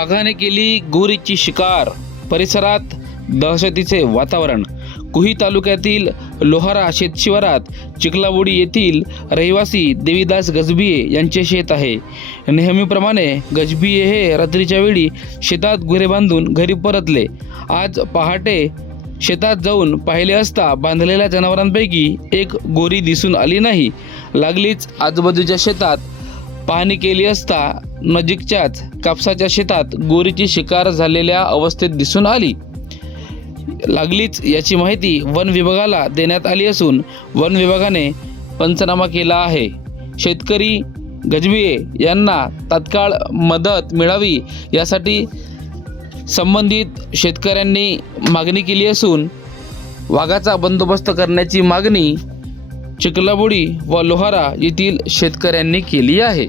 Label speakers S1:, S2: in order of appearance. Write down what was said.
S1: वाघाने केली गोरीची शिकार. परिसरात दहशतीचे वातावरण. कुही तालुक्यातील लोहारा शेतशिवारात चिखलाबोडी येथील रहिवासी देवीदास गजबिये यांचे शेत आहे. नेहमीप्रमाणे गजबिये हे रात्रीच्या वेळी शेतात गुरे बांधून घरी परतले. आज पहाटे शेतात जाऊन पाहिले असता बांधलेल्या जनावरांपैकी एक गोरी दिसून आली नाही. लागलीच आजूबाजूच्या शेतात पाहणी केली असता नजीकच्याच कापसाच्या शेतात गोरीची शिकार झालेल्या अवस्थेत दिसून आली. लागलीच याची माहिती वन विभागाला देण्यात आली असून वन विभागाने पंचनामा केला आहे. शेतकरी गजबिये यांना तात्काळ मदत मिळावी यासाठी संबंधित शेतकऱ्यांनी मागणी केली असून वाघाचा बंदोबस्त करण्याची मागणी चिखलाबुडी व लोहारा येथील शेतकऱ्यांनी केली
S2: आहे.